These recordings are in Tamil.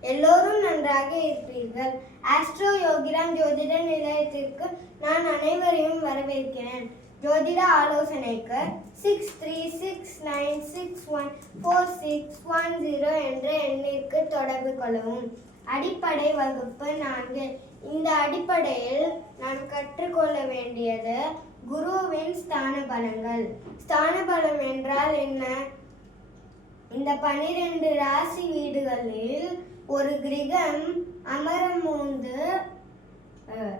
எல்லோரும் நன்றாக இருப்பீர்கள். ஆஸ்ட்ரோ யோகிராம் ஜோதிட நிலையத்திற்கு நான் அனைவரையும் வரவேற்கிறேன். ஜோதிட ஆலோசனைக்கு six three six nine six one four six one zero என்ற எண்ணிற்கு தொடர்பு கொள்ளவும். அடிப்படை வகுப்பு நான்கு. இந்த அடிப்படையில் நான் கற்றுக்கொள்ள வேண்டியது குருவின் ஸ்தான பலங்கள். ஸ்தான பலம் என்றால் என்ன? இந்த பனிரெண்டு ராசி வீடுகள் கிரகம் அமரமோந்து அஹ்,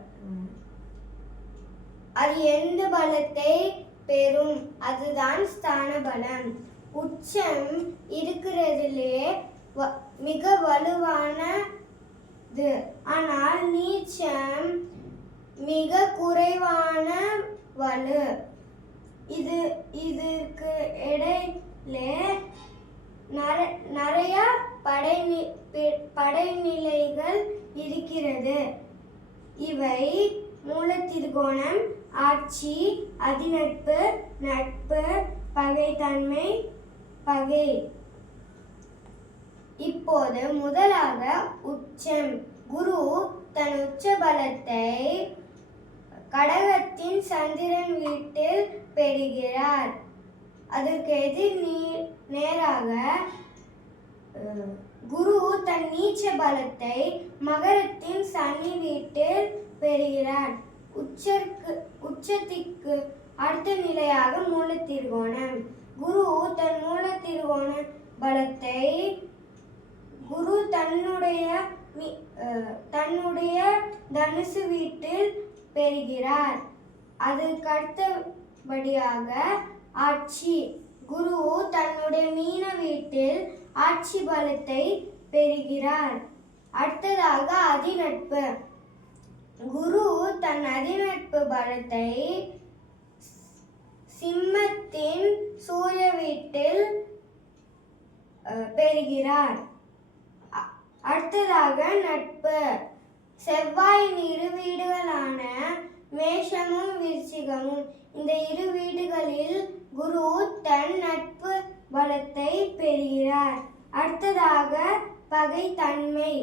அது எந்த பலத்தை பெறும்? அதுதான் ஸ்தான பலம் உச்சம் இருக்கிறதுலே வ- மிக வலுவானது. ஆனால் நீச்சம் மிக குறைவான வலு. இது இதற்கு இடையில நிறைய நிறைய படைநி படைநிலைகள் இருக்கிறது. இவை மூலத்திருகோணம் ஆட்சி அதிநட்பு நட்பு பகைத்தன்மை பகை. இப்போது முதலாக உச்சம். குரு தன் உச்ச பலத்தை கடகத்தின் சந்திரன் வீட்டில் பெறுகிறார். அதற்கு எதிர் நேராக குரு தன் நீச்ச பலத்தை மகரத்தின் சனி வீட்டில் பெறுகிறார். உச்சற்கு உச்சத்திற்கு அடுத்த நிலையாக மூலத்திருகோணம். குரு தன் மூலத்திருகோண பலத்தை குரு தன்னுடைய தன்னுடைய தனுசு வீட்டில் பெறுகிறார். அதற்கு அடுத்தபடியாக ஆட்சி. குரு தன்னுடைய மீன வீட்டில் ஆட்சி பலத்தை பெறுகிறார். அடுத்ததாக அதிநட்பு. குரு தன் அதிநட்பு பலத்தை சிம்மத்தின் சூரிய வீட்டில் அஹ், பெறுகிறார். அடுத்ததாக நட்பு. செவ்வாயின் இரு வீடுகளான மேஷமும் விருச்சிகமும். இந்த இரு வீடுகளில் குரு தன் நட்பு பலத்தை பெறுகிறார். அடுத்ததாக பகைத்தன்மை.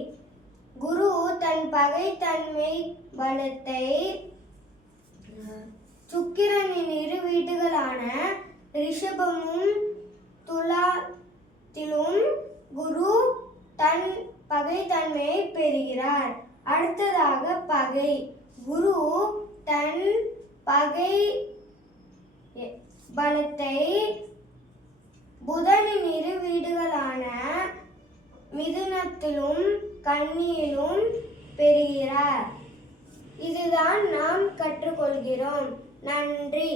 குரு தன் பகைத்தன்மை பலத்தை சுக்கிரனின் இரு வீடுகளான ரிஷபமும் துலாத்திலும் குரு தன் பகைத்தன்மையை பெறுகிறார். அடுத்ததாக பகை. குரு தன் பகை பலத்தை புதனின் இரு வீடுகளான மிதுனத்திலும் கன்னியிலும் பெறுகிறார் இதுதான் நாம் கற்றுக்கொள்கிறோம். நன்றி.